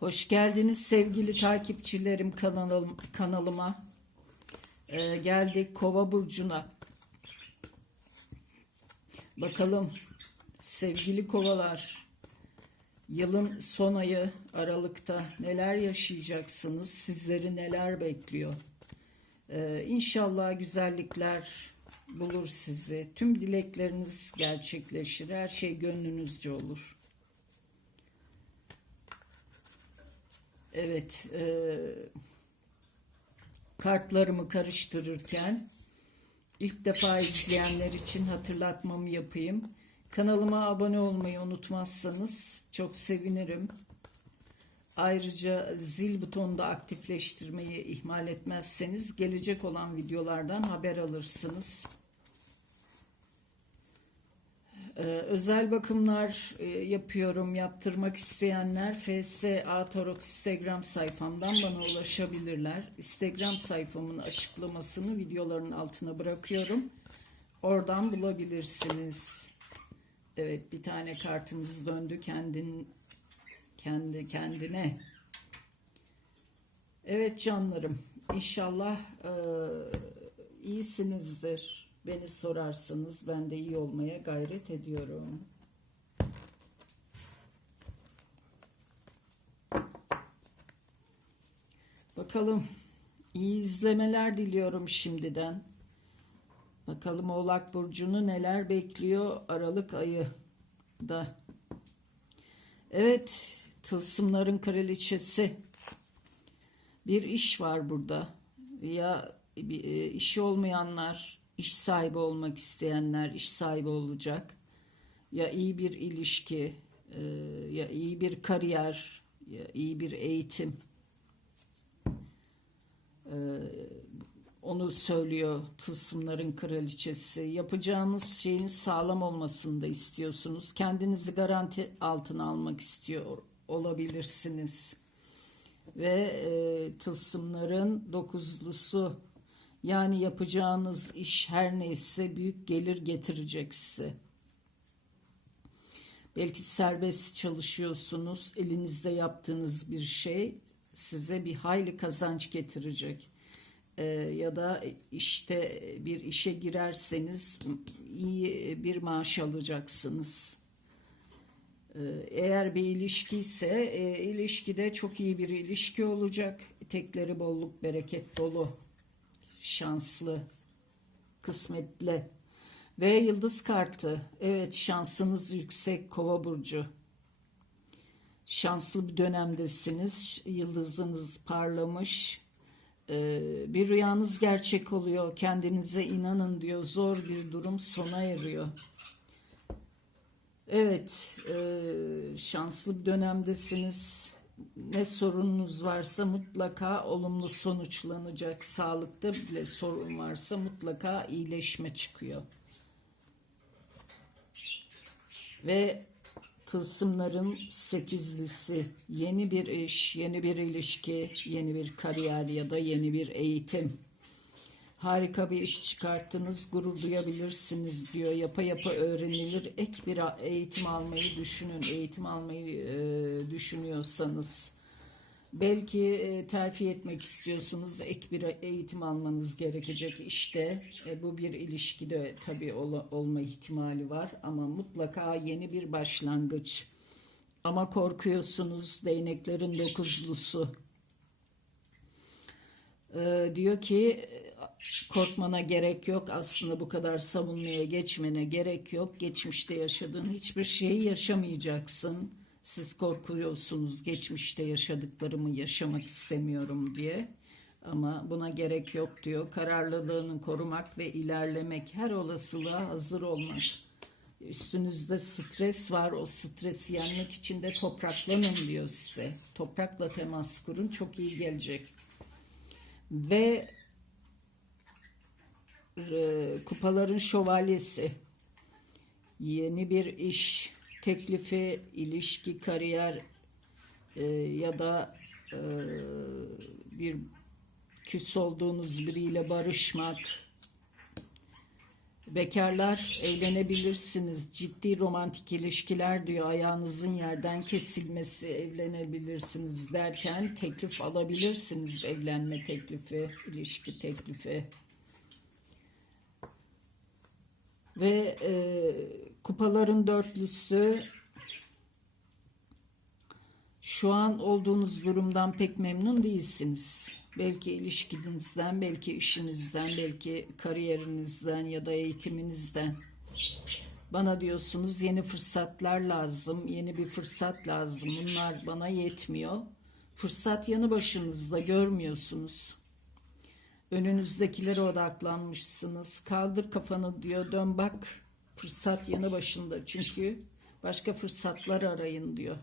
Hoş geldiniz sevgili takipçilerim kanalım, kanalıma. Ee, geldik Kova burcuna. Bakalım sevgili kovalar yılın son ayı Aralık'ta neler yaşayacaksınız? Sizleri neler bekliyor? Ee, inşallah güzellikler bulur sizi. Tüm dilekleriniz gerçekleşir. Her şey gönlünüzce olur. Evet, e, kartlarımı karıştırırken ilk defa izleyenler için hatırlatmamı yapayım. Kanalıma abone olmayı unutmazsanız çok sevinirim. Ayrıca zil butonunu da aktifleştirmeyi ihmal etmezseniz gelecek olan videolardan haber alırsınız. Ee, özel bakımlar e, yapıyorum. Yaptırmak isteyenler FSA Tarot Instagram sayfamdan bana ulaşabilirler. Instagram sayfamın açıklamasını videoların altına bırakıyorum. Oradan bulabilirsiniz. Evet bir tane kartımız döndü kendin kendi kendine. Evet canlarım inşallah e, iyisinizdir. Beni sorarsanız ben de iyi olmaya gayret ediyorum. Bakalım iyi izlemeler diliyorum şimdiden. Bakalım Oğlak Burcu'nu neler bekliyor Aralık ayı da. Evet, tılsımların kraliçesi. Bir iş var burada. Ya e, işi olmayanlar, iş sahibi olmak isteyenler iş sahibi olacak. Ya iyi bir ilişki, e, ya iyi bir kariyer, ya iyi bir eğitim. E, onu söylüyor tılsımların kraliçesi. Yapacağınız şeyin sağlam olmasını da istiyorsunuz. Kendinizi garanti altına almak istiyor olabilirsiniz. Ve e, tılsımların dokuzlusu yani yapacağınız iş her neyse büyük gelir getirecek size. Belki serbest çalışıyorsunuz. Elinizde yaptığınız bir şey size bir hayli kazanç getirecek. Ee, ya da işte bir işe girerseniz iyi bir maaş alacaksınız. Ee, eğer bir ilişki ise e, ilişkide çok iyi bir ilişki olacak. Tekleri bolluk, bereket dolu, şanslı, kısmetli. Ve yıldız kartı. Evet şansınız yüksek kova burcu. Şanslı bir dönemdesiniz. Yıldızınız parlamış. Ee, bir rüyanız gerçek oluyor. Kendinize inanın diyor. Zor bir durum sona eriyor. Evet, e, şanslı bir dönemdesiniz. Ne sorununuz varsa mutlaka olumlu sonuçlanacak. Sağlıkta bile sorun varsa mutlaka iyileşme çıkıyor. Ve tılsımların sekizlisi yeni bir iş, yeni bir ilişki, yeni bir kariyer ya da yeni bir eğitim. Harika bir iş çıkarttınız, gurur duyabilirsiniz diyor. Yapa yapa öğrenilir. Ek bir eğitim almayı düşünün. Eğitim almayı e, düşünüyorsanız. Belki e, terfi etmek istiyorsunuz. Ek bir eğitim almanız gerekecek işte. E, bu bir ilişkide tabii ol, olma ihtimali var. Ama mutlaka yeni bir başlangıç. Ama korkuyorsunuz. Değneklerin dokuzlusu. E, diyor ki korkmana gerek yok. Aslında bu kadar savunmaya geçmene gerek yok. Geçmişte yaşadığın hiçbir şeyi yaşamayacaksın. Siz korkuyorsunuz geçmişte yaşadıklarımı yaşamak istemiyorum diye. Ama buna gerek yok diyor. Kararlılığını korumak ve ilerlemek, her olasılığa hazır olmak. Üstünüzde stres var. O stresi yenmek için de topraklanın diyor size. Toprakla temas kurun. Çok iyi gelecek. Ve e, kupaların şövalyesi. Yeni bir iş teklifi ilişki kariyer e, ya da e, bir küs olduğunuz biriyle barışmak Bekarlar evlenebilirsiniz. Ciddi romantik ilişkiler diyor. Ayağınızın yerden kesilmesi evlenebilirsiniz derken teklif alabilirsiniz. Evlenme teklifi, ilişki teklifi. Ve e, kupaların dörtlüsü şu an olduğunuz durumdan pek memnun değilsiniz. Belki ilişkinizden, belki işinizden, belki kariyerinizden ya da eğitiminizden. Bana diyorsunuz yeni fırsatlar lazım, yeni bir fırsat lazım. Bunlar bana yetmiyor. Fırsat yanı başınızda görmüyorsunuz. Önünüzdekilere odaklanmışsınız. Kaldır kafanı diyor, dön bak. Fırsat yanı başında çünkü başka fırsatlar arayın diyor.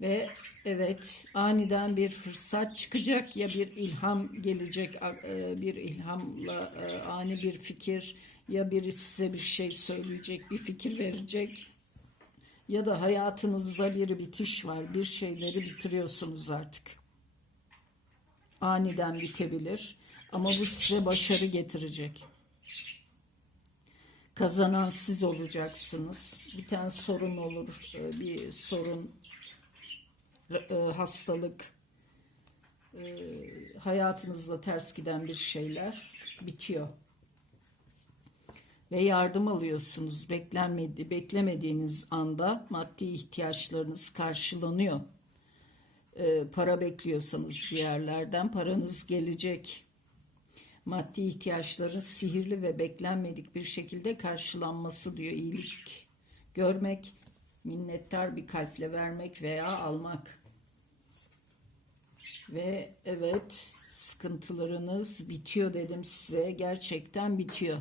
Ve evet aniden bir fırsat çıkacak ya bir ilham gelecek e, bir ilhamla e, ani bir fikir ya biri size bir şey söyleyecek bir fikir verecek ya da hayatınızda bir bitiş var bir şeyleri bitiriyorsunuz artık. Aniden bitebilir ama bu size başarı getirecek. Kazanan siz olacaksınız. Bir tane sorun olur, e, bir sorun hastalık, e, hayatınızda ters giden bir şeyler bitiyor. Ve yardım alıyorsunuz. Beklenmedi, beklemediğiniz anda maddi ihtiyaçlarınız karşılanıyor. E, para bekliyorsanız bir yerlerden paranız gelecek. Maddi ihtiyaçların sihirli ve beklenmedik bir şekilde karşılanması diyor iyilik. Görmek, minnettar bir kalple vermek veya almak. Ve evet sıkıntılarınız bitiyor dedim size. Gerçekten bitiyor.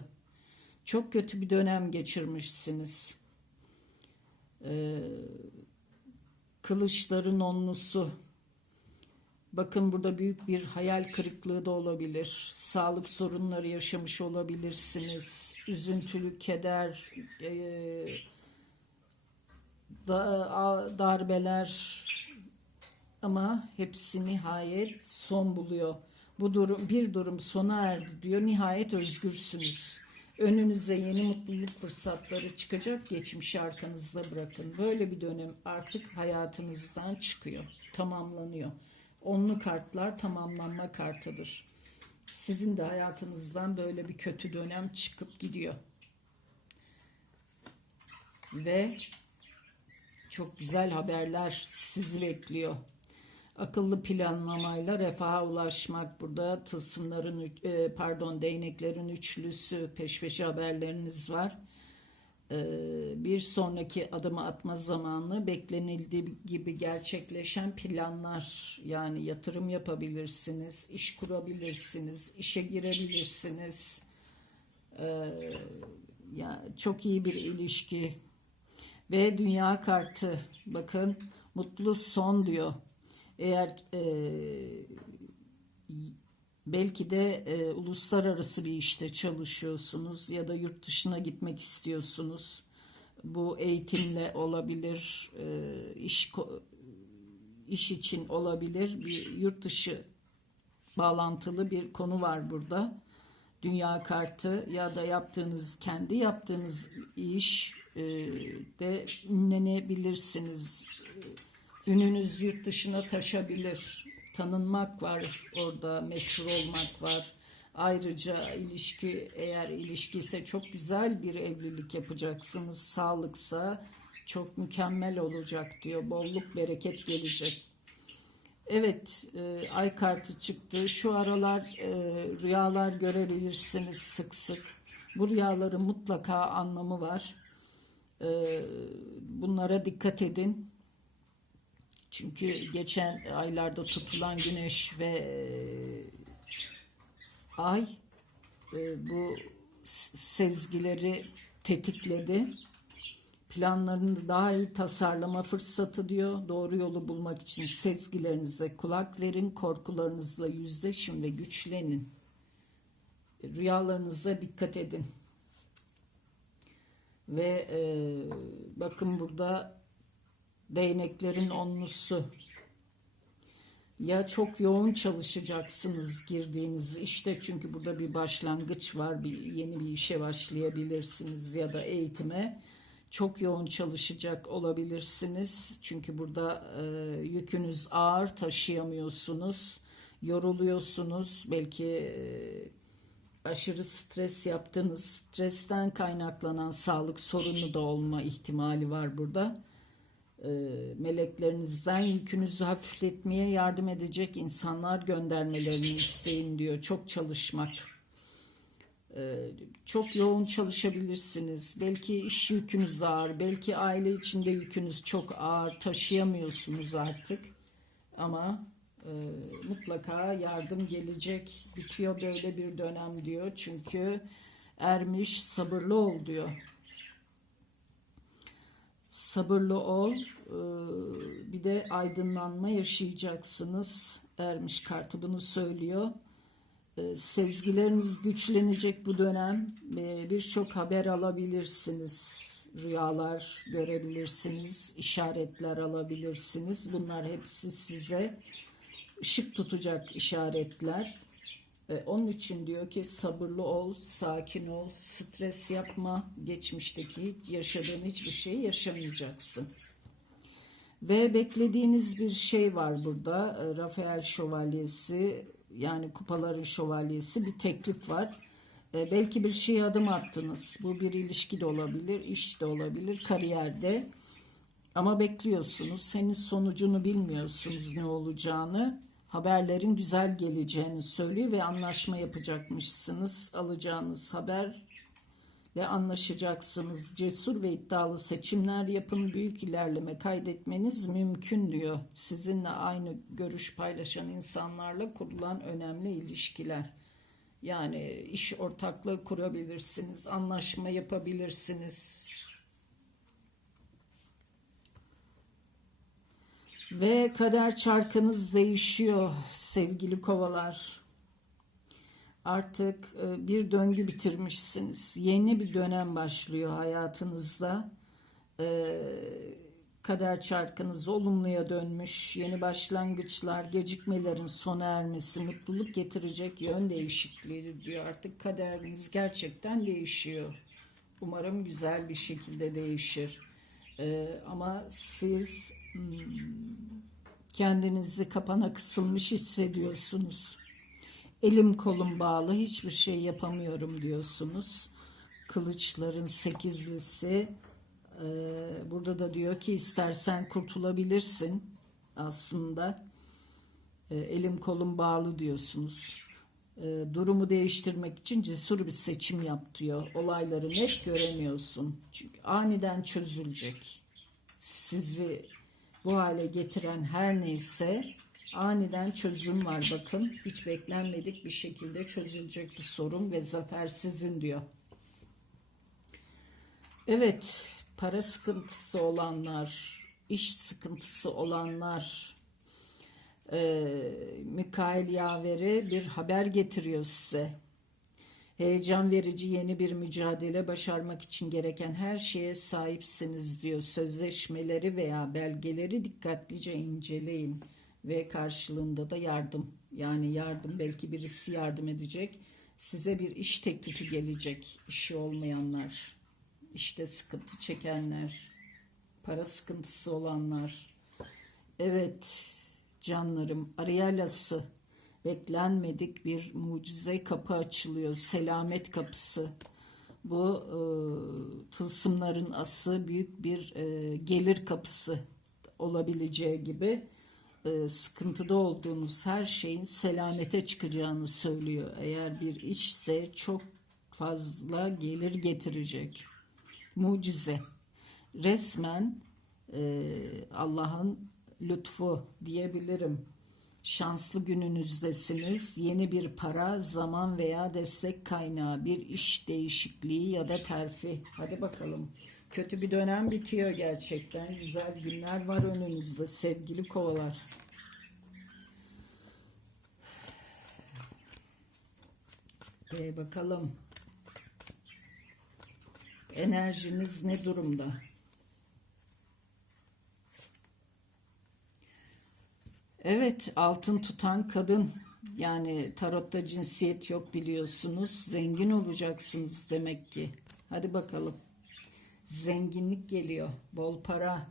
Çok kötü bir dönem geçirmişsiniz. Ee, kılıçların onlusu. Bakın burada büyük bir hayal kırıklığı da olabilir. Sağlık sorunları yaşamış olabilirsiniz. Üzüntülü, keder, e, darbeler ama hepsi nihayet son buluyor. Bu durum bir durum sona erdi diyor. Nihayet özgürsünüz. Önünüze yeni mutluluk fırsatları çıkacak. Geçmişi arkanızda bırakın. Böyle bir dönem artık hayatınızdan çıkıyor. Tamamlanıyor. Onlu kartlar tamamlanma kartıdır. Sizin de hayatınızdan böyle bir kötü dönem çıkıp gidiyor. Ve çok güzel haberler sizi bekliyor. Akıllı planlamayla refaha ulaşmak burada tılsımların e, pardon değneklerin üçlüsü peş peşe haberleriniz var. E, bir sonraki adımı atma zamanı beklenildiği gibi gerçekleşen planlar yani yatırım yapabilirsiniz, iş kurabilirsiniz, işe girebilirsiniz. E, yani çok iyi bir ilişki ve dünya kartı bakın mutlu son diyor eğer e, belki de e, uluslararası bir işte çalışıyorsunuz ya da yurt dışına gitmek istiyorsunuz. Bu eğitimle olabilir, e, iş iş için olabilir. Bir yurt dışı bağlantılı bir konu var burada. Dünya kartı ya da yaptığınız kendi yaptığınız iş de ünlenebilirsiniz. Ününüz yurt dışına taşabilir. Tanınmak var orada, meşhur olmak var. Ayrıca ilişki eğer ilişki çok güzel bir evlilik yapacaksınız. Sağlıksa çok mükemmel olacak diyor. Bolluk bereket gelecek. Evet e, ay kartı çıktı. Şu aralar e, rüyalar görebilirsiniz sık sık. Bu rüyaların mutlaka anlamı var. E, bunlara dikkat edin. Çünkü geçen aylarda tutulan güneş ve e, ay e, bu sezgileri tetikledi. Planlarını daha iyi tasarlama fırsatı diyor. Doğru yolu bulmak için sezgilerinize kulak verin, korkularınızla yüzleşin ve güçlenin. Rüyalarınıza dikkat edin. Ve e, bakın burada değneklerin onlusu. Ya çok yoğun çalışacaksınız girdiğiniz işte çünkü burada bir başlangıç var. Bir yeni bir işe başlayabilirsiniz ya da eğitime çok yoğun çalışacak olabilirsiniz. Çünkü burada e, yükünüz ağır taşıyamıyorsunuz. Yoruluyorsunuz. Belki e, aşırı stres yaptığınız stresten kaynaklanan sağlık sorunu da olma ihtimali var burada. E, meleklerinizden yükünüzü hafifletmeye yardım edecek insanlar göndermelerini isteyin diyor. Çok çalışmak. E, çok yoğun çalışabilirsiniz. Belki iş yükünüz ağır, belki aile içinde yükünüz çok ağır, taşıyamıyorsunuz artık. Ama e, mutlaka yardım gelecek. Bitiyor böyle bir dönem diyor. Çünkü ermiş sabırlı ol diyor. Sabırlı ol. e, bir de aydınlanma yaşayacaksınız. Ermiş kartı bunu söylüyor. E, Sezgileriniz güçlenecek bu dönem. E, Birçok haber alabilirsiniz. Rüyalar görebilirsiniz. işaretler alabilirsiniz. Bunlar hepsi size ışık tutacak işaretler. E, Onun için diyor ki sabırlı ol, sakin ol, stres yapma. Geçmişteki yaşadığın hiçbir şey yaşamayacaksın. Ve beklediğiniz bir şey var burada. E, Rafael Şövalyesi yani kupaların şövalyesi bir teklif var. E, belki bir şeye adım attınız. Bu bir ilişki de olabilir, iş de olabilir, kariyerde. Ama bekliyorsunuz. Henüz sonucunu bilmiyorsunuz ne olacağını. Haberlerin güzel geleceğini söylüyor ve anlaşma yapacakmışsınız. Alacağınız haber ve anlaşacaksınız. Cesur ve iddialı seçimler yapın. Büyük ilerleme kaydetmeniz mümkün diyor. Sizinle aynı görüş paylaşan insanlarla kurulan önemli ilişkiler. Yani iş ortaklığı kurabilirsiniz, anlaşma yapabilirsiniz. Ve kader çarkınız değişiyor sevgili kovalar. Artık e, bir döngü bitirmişsiniz. Yeni bir dönem başlıyor hayatınızda. E, Kader çarkınız olumluya dönmüş. Yeni başlangıçlar, gecikmelerin sona ermesi, mutluluk getirecek yön değişikliği diyor. Artık kaderiniz gerçekten değişiyor. Umarım güzel bir şekilde değişir. E, ama siz kendinizi kapana kısılmış hissediyorsunuz. Elim kolum bağlı hiçbir şey yapamıyorum diyorsunuz. Kılıçların sekizlisi e, burada da diyor ki istersen kurtulabilirsin aslında. E, elim kolum bağlı diyorsunuz. E, durumu değiştirmek için cesur bir seçim yap diyor. Olayları net göremiyorsun. Çünkü aniden çözülecek. Sizi bu hale getiren her neyse aniden çözüm var bakın. Hiç beklenmedik bir şekilde çözülecek bir sorun ve zafer sizin diyor. Evet, para sıkıntısı olanlar, iş sıkıntısı olanlar, e, Mikail Yaveri bir haber getiriyor size. Heyecan verici yeni bir mücadele başarmak için gereken her şeye sahipsiniz diyor. Sözleşmeleri veya belgeleri dikkatlice inceleyin ve karşılığında da yardım. Yani yardım belki birisi yardım edecek. Size bir iş teklifi gelecek. İşi olmayanlar, işte sıkıntı çekenler, para sıkıntısı olanlar. Evet canlarım Arielası beklenmedik bir mucize kapı açılıyor. Selamet kapısı. Bu e, tılsımların ası büyük bir e, gelir kapısı olabileceği gibi e, sıkıntıda olduğunuz her şeyin selamete çıkacağını söylüyor. Eğer bir işse çok fazla gelir getirecek. Mucize. Resmen e, Allah'ın lütfu diyebilirim. Şanslı gününüzdesiniz. Yeni bir para, zaman veya destek kaynağı, bir iş değişikliği ya da terfi. Hadi bakalım. Kötü bir dönem bitiyor gerçekten. Güzel günler var önünüzde sevgili kovalar. Ve bakalım. Enerjiniz ne durumda? Evet, altın tutan kadın. Yani tarotta cinsiyet yok biliyorsunuz. Zengin olacaksınız demek ki. Hadi bakalım. Zenginlik geliyor. Bol para.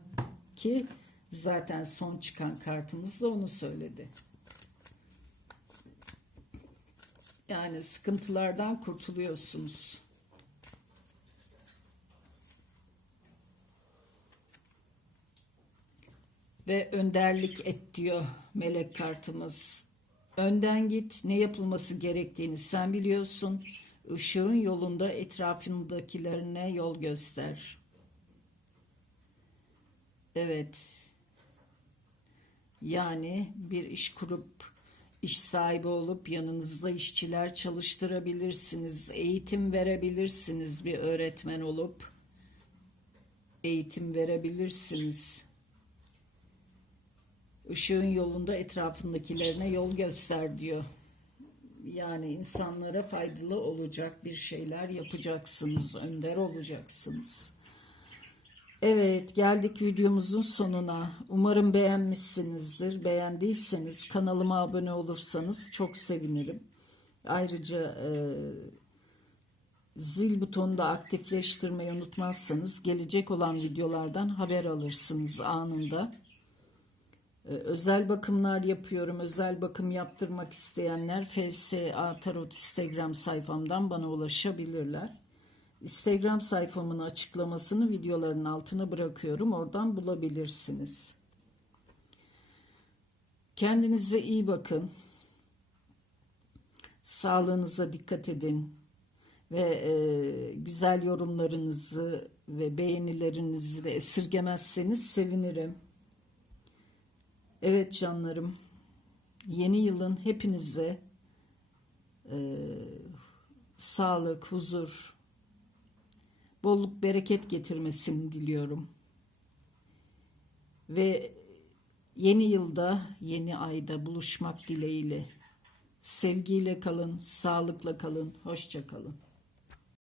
Ki zaten son çıkan kartımız da onu söyledi. Yani sıkıntılardan kurtuluyorsunuz. Ve önderlik et diyor melek kartımız. Önden git ne yapılması gerektiğini sen biliyorsun. Işığın yolunda etrafındakilerine yol göster. Evet. Yani bir iş kurup iş sahibi olup yanınızda işçiler çalıştırabilirsiniz. Eğitim verebilirsiniz bir öğretmen olup eğitim verebilirsiniz. Işığın yolunda etrafındakilerine yol göster diyor. Yani insanlara faydalı olacak bir şeyler yapacaksınız, önder olacaksınız. Evet, geldik videomuzun sonuna. Umarım beğenmişsinizdir. Beğendiyseniz kanalıma abone olursanız çok sevinirim. Ayrıca e, zil butonunu da aktifleştirmeyi unutmazsanız gelecek olan videolardan haber alırsınız anında. Ee, Özel bakımlar yapıyorum. Özel bakım yaptırmak isteyenler FSA Tarot Instagram sayfamdan bana ulaşabilirler. Instagram sayfamın açıklamasını videoların altına bırakıyorum. Oradan bulabilirsiniz. Kendinize iyi bakın. Sağlığınıza dikkat edin. Ve e, güzel yorumlarınızı ve beğenilerinizi de esirgemezseniz sevinirim. Evet canlarım, yeni yılın hepinize e, sağlık, huzur, bolluk, bereket getirmesini diliyorum. Ve yeni yılda, yeni ayda buluşmak dileğiyle. Sevgiyle kalın, sağlıkla kalın, hoşça kalın.